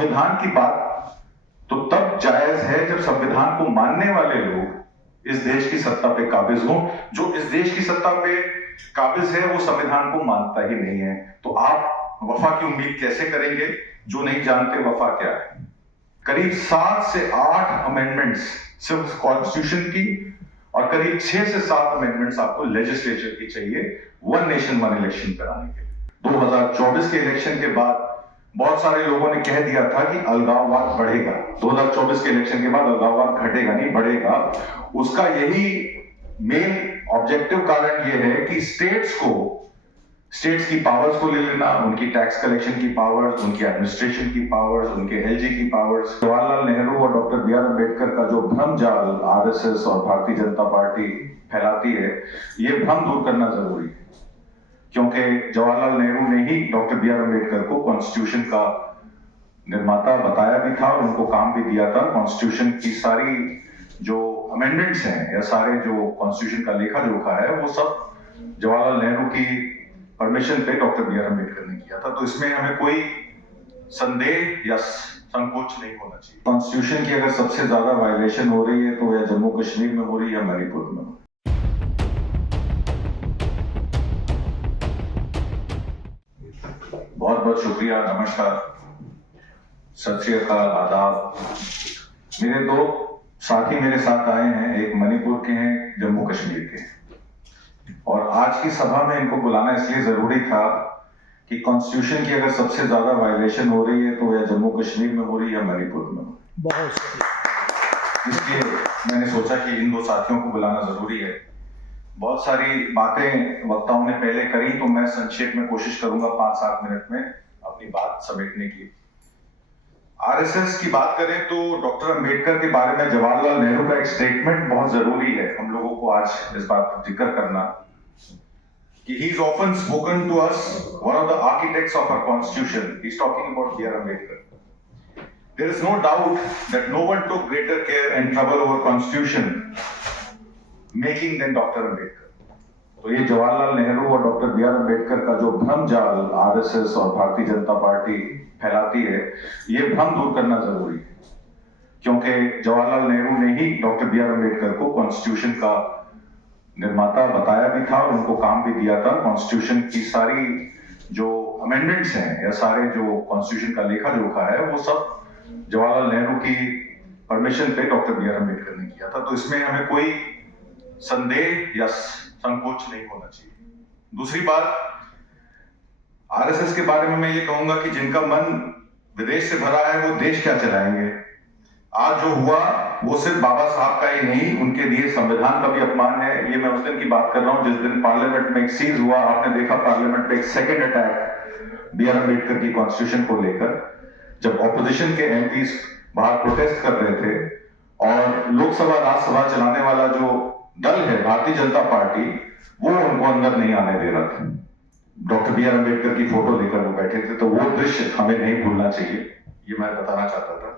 संविधान की बात तो तब जायज है जब संविधान को मानने वाले लोग इस देश की सत्ता पे काबिज हों। जो इस देश की सत्ता पे काबिज है वो संविधान को मानता ही नहीं है। तो आप वफा की उम्मीद कैसे करेंगे जो नहीं जानते वफा क्या है। करीब 7 से 8 अमेंडमेंट्स सिर्फ कॉन्स्टिट्यूशन की और करीब 6 से 7 अमेंडमेंट्स आपको लेजिस्लेचर की चाहिए वन नेशन वन इलेक्शन कराने के लिए। 2024 के इलेक्शन के बाद बहुत सारे लोगों ने कह दिया था कि अलगाववाद बढ़ेगा। 2024 के इलेक्शन के बाद अलगाववाद घटेगा नहीं, बढ़ेगा। उसका यही मेन ऑब्जेक्टिव कारण यह है कि स्टेट्स की पावर्स को ले लेना, उनकी टैक्स कलेक्शन की पावर्स, उनकी एडमिनिस्ट्रेशन की पावर्स, उनके एलजी की पावर्स। जवाहरलाल नेहरू और डॉक्टर बी आर अम्बेडकर का जो भ्रम जाल आरएसएस और भारतीय जनता पार्टी फैलाती है, ये भ्रम दूर करना जरूरी है। क्योंकि जवाहरलाल नेहरू ने ही डॉक्टर बी आर अम्बेडकर को कॉन्स्टिट्यूशन का निर्माता बताया भी था और उनको काम भी दिया था। कॉन्स्टिट्यूशन की सारी जो अमेंडमेंट्स हैं या सारे जो कॉन्स्टिट्यूशन का लेखा जोखा है वो सब जवाहरलाल नेहरू की परमिशन पे डॉक्टर बी आर अम्बेडकर ने किया था। तो इसमें हमें कोई संदेह या संकोच नहीं होना चाहिए। कॉन्स्टिट्यूशन की अगर सबसे ज्यादा वायलेशन हो रही है तो या जम्मू कश्मीर में हो रही है या मणिपुर में। बहुत बहुत शुक्रिया, नमस्कार, सत श्री अकाल, आदाब। मेरे दो साथी मेरे साथ आए हैं, एक मणिपुर के हैं, जम्मू कश्मीर के। और आज की सभा में इनको बुलाना इसलिए जरूरी था कि कॉन्स्टिट्यूशन की अगर सबसे ज्यादा वायलेशन हो रही है तो या जम्मू कश्मीर में हो रही है या मणिपुर में। इसलिए मैंने सोचा कि इन दो साथियों को बुलाना जरूरी है। बहुत सारी बातें वक्ताओं ने पहले करी तो मैं संक्षेप में कोशिश करूंगा 5-7 मिनट में अपनी बात समेटने की। आरएसएस की बात करें तो डॉक्टर अंबेडकर के बारे में जवाहरलाल नेहरू का एक स्टेटमेंट बहुत जरूरी है हम लोगों को आज इस बात पर जिक्र करना कि he is often spoken to us, one of the architects of our constitution. He is talking about B.R. Ambedkar. There is no doubt that no one took greater care and trouble over constitution making than Dr. Ambedkar. तो ये जवाहरलाल नेहरू और doctor B R Ambedkar का जो भ्रम जाल RSS और Bharatiya Janata party फैलाती है, ये भ्रम दूर करना जरूरी है। क्योंकि जवाहरलाल नेहरू ने ही डॉक्टर बी आर अम्बेडकर को कॉन्स्टिट्यूशन का निर्माता बताया भी था और उनको काम भी दिया था। कॉन्स्टिट्यूशन की सारी जो अमेंडमेंट्स हैं या सारे जो कॉन्स्टिट्यूशन का लेखा जोखा है वो सब जवाहरलाल नेहरू की परमिशन पे डॉक्टर बी आर अम्बेडकर ने किया था। तो इसमें हमें कोई संदेह या संकोच नहीं होना चाहिए। दूसरी बात, आरएसएस के बारे में मैं ये कहूंगा कि जिनका मन विदेश से भरा है वो देश क्या चलाएंगे। आज जो हुआ वो सिर्फ बाबा साहब का ही नहीं, उनके दिए संविधान का भी अपमान है। ये मैं उस दिन की बात कर रहा हूं जिस दिन पार्लियामेंट में एक सीज हुआ। आपने देखा पार्लियामेंट में एक second attack B R Ambedkar की कॉन्स्टिट्यूशन को लेकर, जब ऑपोजिशन के एमपीज बाहर प्रोटेस्ट कर रहे थे और लोकसभा राज्यसभा चलाने वाला जो दल है भारतीय जनता पार्टी, वो उनको अंदर नहीं आने दे रहा था। डॉक्टर बी आर अम्बेडकर की फोटो लेकर वो बैठे थे। तो वो दृश्य हमें नहीं भूलना चाहिए, ये मैं बताना चाहता था।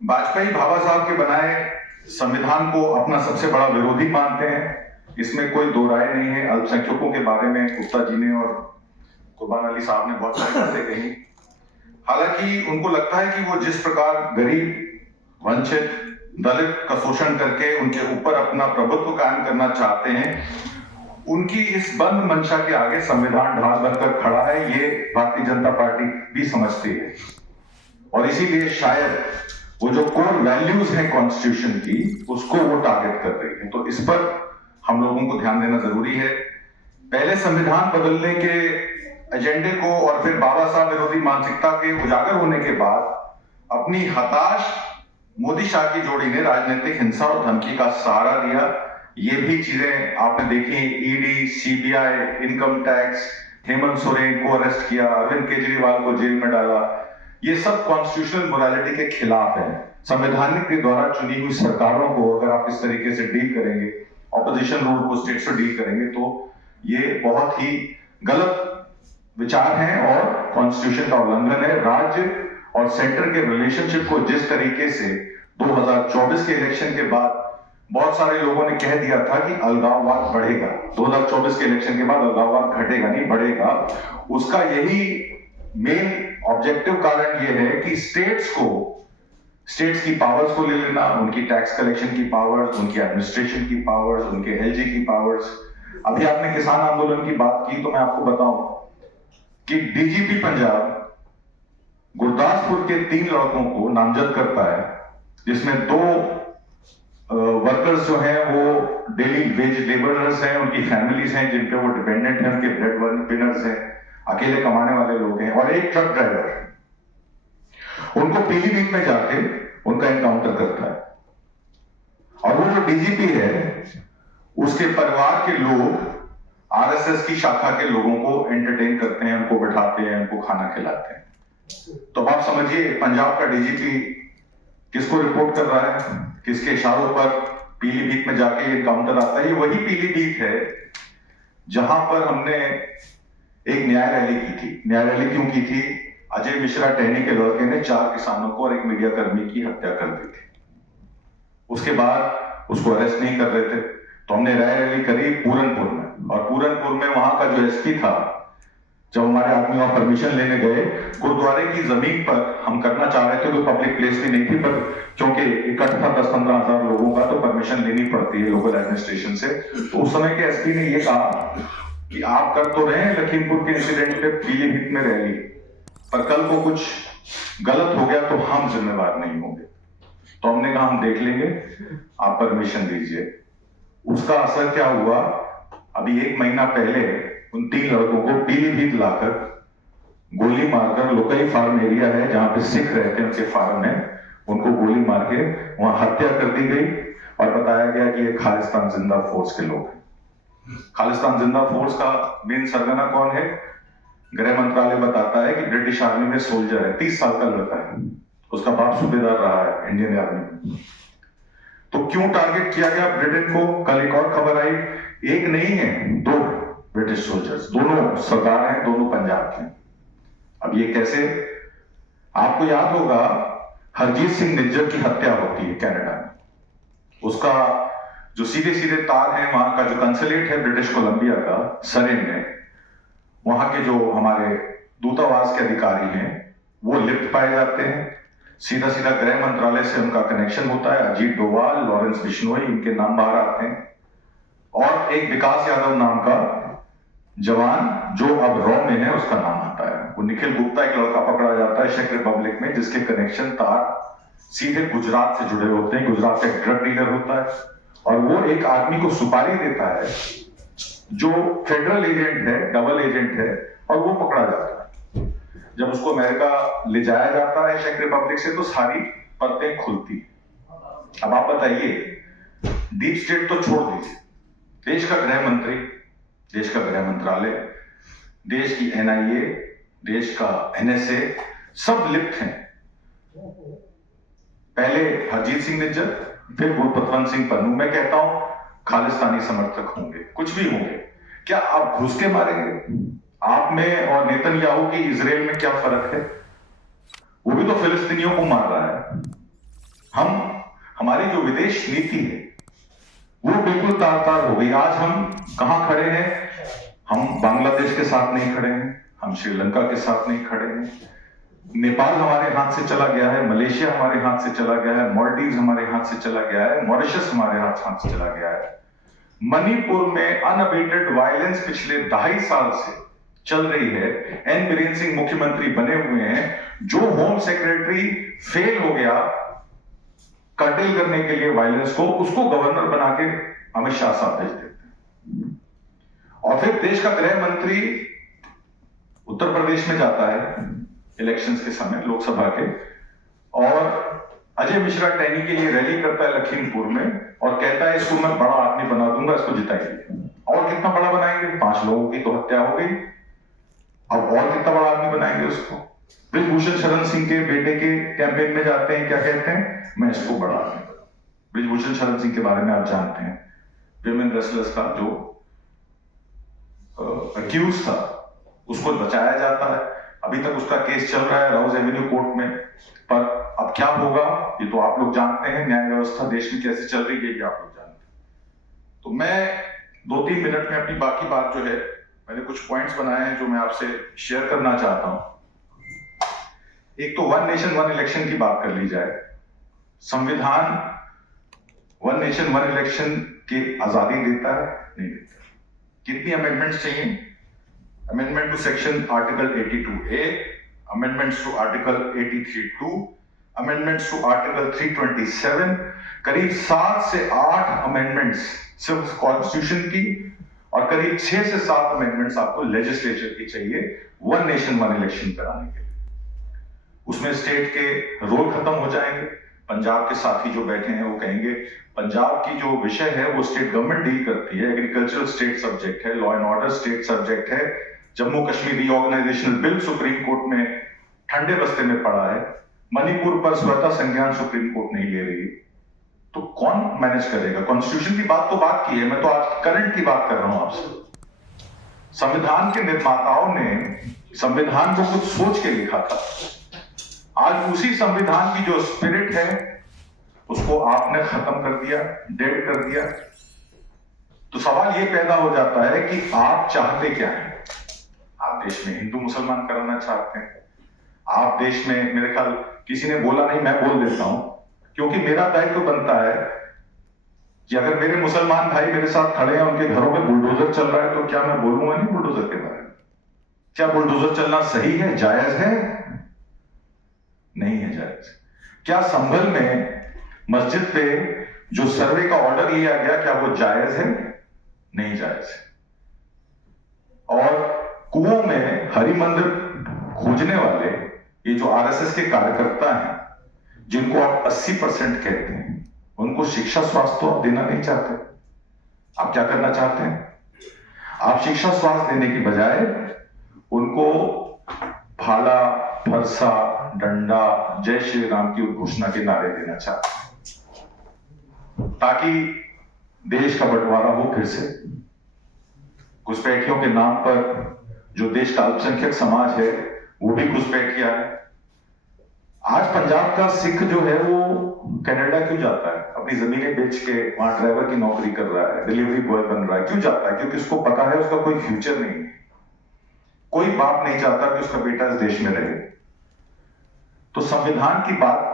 वाजपेयी बाबा साहब के बनाए संविधान को अपना सबसे बड़ा विरोधी मानते हैं, इसमें कोई दो राय नहीं है। अल्पसंख्यकों के बारे में गुप्ता जी ने और कुर्बान अली साहब ने बहुत सारी बातें कही। हालांकि उनको लगता है कि वो जिस प्रकार गरीब, वंचित, दलित का शोषण करके उनके ऊपर अपना प्रभुत्व कायम करना चाहते हैं, उनकी इस बंद मंशा के आगे संविधान ढाल बनकर खड़ा है, ये भारतीय जनता पार्टी भी समझती है। और इसीलिए शायद वो जो कोर वैल्यूज हैं कॉन्स्टिट्यूशन की, उसको वो टारगेट कर रही है। तो इस पर हम लोगों को ध्यान देना जरूरी है। पहले संविधान बदलने के एजेंडे को और फिर बाबा साहब विरोधी मानसिकता के उजागर होने के बाद अपनी हताश मोदी शाह की जोड़ी ने राजनीतिक हिंसा और धमकी का सहारा दिया। ये भी चीजें आपने देखी, ED, CBI, income tax, Hemant Soren को अरेस्ट किया, अरविंद केजरीवाल को जेल में डाला। ये सब कॉन्स्टिट्यूशनल मोरालिटी के खिलाफ है। संवैधानिक के द्वारा चुनी हुई सरकारों को अगर आप इस तरीके से डील करेंगे, ऑपोजिशन रूल को स्टेट से डील करेंगे, तो ये बहुत ही गलत विचार हैं और कॉन्स्टिट्यूशन का उल्लंघन है। राज्य और सेंटर के रिलेशनशिप को जिस तरीके से 2024 के इलेक्शन के बाद बहुत सारे लोगों ने कह दिया था कि अलगाववाद बढ़ेगा, 2024 के इलेक्शन के बाद अलगाववाद घटेगा नहीं, बढ़ेगा, उसका यही मेन ऑब्जेक्टिव कारण ये है कि स्टेट्स की पावर्स को ले लेना, उनकी टैक्स कलेक्शन की पावर्स, उनकी एडमिनिस्ट्रेशन की पावर्स, उनके एलजी की पावर्स। अभी आपने किसान आंदोलन की बात की, तो मैं आपको बताऊं कि डीजीपी पंजाब गुरदासपुर के 3 लड़कों को नामजद करता है, जिसमें 2 वर्कर्स जो हैं वो डेली वेज लेबरर्स हैं, उनकी फैमिलीज हैं जिन पे वो डिपेंडेंट हैं, उनके ब्रेड विनर्स हैं, अकेले कमाने वाले लोग हैं, और एक ट्रक ड्राइवर। उनको पीलीभीत में जाके उनका एनकाउंटर करता है, और वो जो डीजीपी है उसके परिवार के लोग आरएसएस की शाखा के लोगों को एंटरटेन करते हैं, उनको बैठाते हैं, उनको खाना खिलाते हैं। तो आप समझिए पंजाब का डीजीपी किसको रिपोर्ट कर रहा है, किसके इशारों पर पीलीभीत में जाके एनकाउंटर आता है। ये वही पीलीभीत है जहां पर हमने एक न्याय रैली की थी। न्याय रैली क्यों की थी? अजय मिश्रा टहनी के लड़के ने 4 किसानों को और एक मीडिया कर्मी की हत्या कर दी थी। उसके बाद उसको अरेस्ट नहीं कर रहे थे, तो हमने रैली करी पूरनपुर में, और पूरनपुर में वहां का जो एसपी था, जब हमारे आदमी वहां परमिशन लेने गए, गुरुद्वारे की जमीन पर हम करना चाह रहे थे, तो पब्लिक प्लेस भी नहीं थी, पर क्योंकि इकट्ठा था 10-15 हजार लोगों का, तो परमिशन लेनी पड़ती है लोकल एडमिनिस्ट्रेशन से। तो उस समय के एसपी ने ये कहा कि आप कर तो रहे हैं लखीमपुर के इंसिडेंट पे पीलीभीत में रैली, पर कल को कुछ गलत हो गया तो हम जिम्मेवार नहीं होंगे। तो हमने कहा हम देख लेंगे, आप परमिशन दीजिए। उसका असर क्या हुआ? अभी 1 महीना पहले उन 3 लड़कों को पीलीभीत लाकर गोली मारकर, लोकली फार्म एरिया है जहां पे सिख रहते हैं, उनके फार्म है, उनको गोली मार के वहां हत्या कर दी गई, और बताया गया कि ये खालिस्तान जिंदा फोर्स के लोग हैं। खालिस्तान जिंदा फोर्स का मेन सरगना कौन है? गृह मंत्रालय बताता है कि ब्रिटिश आर्मी में सोल्जर है, 30 साल का लड़का है, उसका बाप सूबेदार रहा है इंडियन आर्मी में। तो क्यों टारगेट किया गया ब्रिटेन को? कल एक और खबर आई, एक नहीं है 2 ब्रिटिश सोल्जर्स, दोनों सरदार हैं, दोनों पंजाब के। अब ये कैसे? आपको याद होगा हरजीत सिंह निज्जर की हत्या होती है कनाडा में। उसका जो सीधे सीधे तार है, वहां का जो कंसुलेट है ब्रिटिश कोलंबिया का सरे में, वहां के जो हमारे दूतावास के अधिकारी हैं वो लिप्त पाए जाते हैं। सीधा सीधा गृह मंत्रालय से उनका कनेक्शन होता है। अजीत डोवाल, लॉरेंस बिश्नोई, इनके नाम बाहर आते हैं। और एक विकास यादव नाम का जवान जो अब रॉ में है, उसका नाम आता है। वो निखिल गुप्ता एक लड़का पकड़ा जाता है चेक रिपब्लिक में, जिसके कनेक्शन तार सीधे गुजरात से जुड़े होते हैं। गुजरात का एक ड्रग डीलर होता है, और वो एक आदमी को सुपारी देता है जो फेडरल एजेंट है, डबल एजेंट है, और वो पकड़ा जाता है। जब उसको अमेरिका ले जाया जाता है चेक रिपब्लिक से, तो सारी परतें खुलती। अब आप बताइए, डीप स्टेट तो छोड़ दीजिए, देश का गृह मंत्री, देश का गृह मंत्रालय, देश की एनआईए, देश का एनएसए, सब लिप्त हैं। पहले हरजीत सिंह निज्जर, फिर गुरपतवंत सिंह पन्नू। मैं कहता हूं खालिस्तानी समर्थक होंगे, कुछ भी होंगे, क्या आप घुस के मारेंगे? आप में और नेतन्याहू की इजराइल में क्या फर्क है? वो भी तो फिलिस्तीनियों को मार रहा है। हमारी जो विदेश नीति है वो बिल्कुल तार-तार हो गई। आज हम कहां खड़े हैं? हम बांग्लादेश के साथ नहीं खड़े हैं, हम श्रीलंका के साथ नहीं खड़े हैं, नेपाल हमारे हाथ से चला गया है, मलेशिया हमारे हाथ से चला गया है, मालदीव्स हमारे हाथ से चला गया है, मॉरिशस हमारे हाथ से चला गया है। मणिपुर में अनअबेटेड वायलेंस पिछले 2.5 साल से चल रही है। एन बीरेन सिंह मुख्यमंत्री बने हुए हैं। जो होम सेक्रेटरी फेल हो गया कर्टेल करने के लिए वायलेंस को, उसको गवर्नर बना के अमित शाह साहब भेज देते हैं। और फिर देश का गृह मंत्री उत्तर प्रदेश में जाता है इलेक्शंस के समय, लोकसभा के, और अजय मिश्रा टहनी के लिए रैली करता है लखीमपुर में, और कहता है इसको मैं बड़ा आदमी बना दूंगा, इसको जिताइए। और कितना बड़ा बनाएंगे? 5 लोगों की तो हत्या हो गई, अब और कितना बड़ा आदमी बनाएंगे उसको? ब्रिजभूषण शरण सिंह के बेटे के कैंपेन में जाते हैं, क्या कहते हैं? मैं इसको बड़ा आदमी बनाऊंगा। ब्रिजभूषण शरण सिंह के बारे में आप जानते हैं, विमेन रेसलर्स का जो अक्यूज था, उसको बचाया जाता है। अभी तक उसका केस चल रहा है राउज एवेन्यू कोर्ट में, पर अब क्या होगा ये तो आप लोग जानते हैं। न्याय व्यवस्था देश में कैसे चल रही है ये आप लोग जानते हैं। तो मैं 2-3 मिनट में अपनी बाकी बात जो है, मैंने कुछ पॉइंट्स बनाए हैं जो मैं आपसे शेयर करना चाहता हूं। एक तो वन नेशन वन इलेक्शन की बात कर ली जाए। संविधान वन नेशन वन इलेक्शन की आजादी देता है? नहीं देता। कितनी अमेंडमेंट्स चाहिए? Amendment to section article 82A, amendments to article 83(2), amendments to article 327, करीब 7 से 8 अमेंडमेंट्स सिर्फ कॉन्स्टिट्यूशन की, और करीब 6 से 7 अमेंडमेंट्स आपको लेजिस्लेचर की चाहिए वन नेशन वन इलेक्शन कराने के लिए। उसमें स्टेट के रोल खत्म हो जाएंगे। पंजाब के साथी जो बैठे हैं वो कहेंगे पंजाब की जो विषय है वो स्टेट गवर्नमेंट डील करती है, एग्रीकल्चरल स्टेट सब्जेक्ट है, law and order state subject है। Jammu Kashmir reorganisational bill supreme court में ठंडे बस्ते में पड़ा है, मणिपुर पर स्वतः संज्ञान सुप्रीम कोर्ट नहीं ले रही, तो कौन मैनेज करेगा? कॉन्स्टिट्यूशन की बात तो बात की है, मैं तो आज करंट की बात कर रहा हूं आपसे। संविधान के निर्माताओं ने संविधान को कुछ सोच के लिखा था। आज उसी संविधान की जो स्पिरिट है उसको आपने खत्म कर दिया, डेड कर दिया। तो सवाल यह पैदा हो जाता है कि आप चाहते क्या हैं? आप देश में हिंदू मुसलमान कराना चाहते हैं? आप देश में, मेरे ख्याल किसी ने बोला नहीं, मैं बोल देता हूं, क्योंकि मेरा दायित्व बनता है कि अगर मेरे मुसलमान भाई मेरे साथ खड़े हैं, उनके घरों में बुलडोजर चल रहा है, तो क्या मैं बोलूंगा नहीं बुलडोजर के बारे में? क्या बुलडोजर चलना सही है, जायज है? नहीं है जायज। क्या संभल में मस्जिद पे जो सर्वे का ऑर्डर लिया गया, क्या वो जायज है? नहीं जायज है। और कुओं में हरि मंदिर खोजने वाले ये जो आरएसएस के कार्यकर्ता हैं, जिनको आप 80% कहते हैं, उनको शिक्षा स्वास्थ्य तो आप देना नहीं चाहते। आप क्या करना चाहते हैं? आप शिक्षा स्वास्थ्य देने की बजाय उनको भाला, फरसा, डंडा, जय श्री राम की उद्घोषणा के नारे देना चाहते हैं, ताकि देश का बंटवारा हो फिर से। घुसपैठियों के नाम पर जो देश का अल्पसंख्यक समाज है वो भी घुसपैठिया है। आज पंजाब का सिख जो है वो कनाडा क्यों जाता है? अपनी जमीनें बेच के वहां ड्राइवर की नौकरी कर रहा है, डिलीवरी बॉय बन रहा है। क्यों जाता है? क्योंकि उसको पता है उसका कोई फ्यूचर नहीं है। कोई बाप नहीं चाहता कि उसका बेटा इस देश में रहे। तो संविधान की बात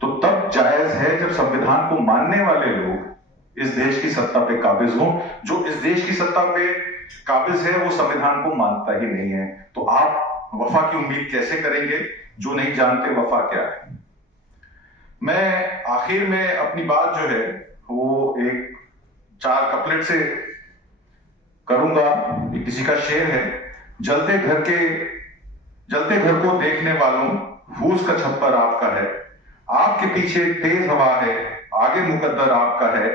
तो तब जायज है जब संविधान को मानने वाले लोग इस देश की सत्ता पे काबिज हों। जो इस देश की सत्ता पे काबिज है वो संविधान को मानता ही नहीं है। तो आप वफा की उम्मीद कैसे करेंगे जो नहीं जानते वफा क्या है? मैं आखिर में अपनी बात जो है वो एक 4 कपलेट से करूंगा। ये किसी का शेर है। जलते घर को देखने वालों, फूस का छप्पर आपका है, आपके पीछे तेज हवा है, आगे मुकद्दर आपका है,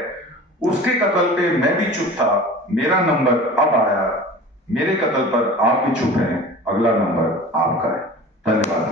उसके कत्ल पे मैं भी चुप था, मेरा नंबर अब आया, मेरे कत्ल पर आप भी चुप हैं, अगला नंबर आपका है। धन्यवाद।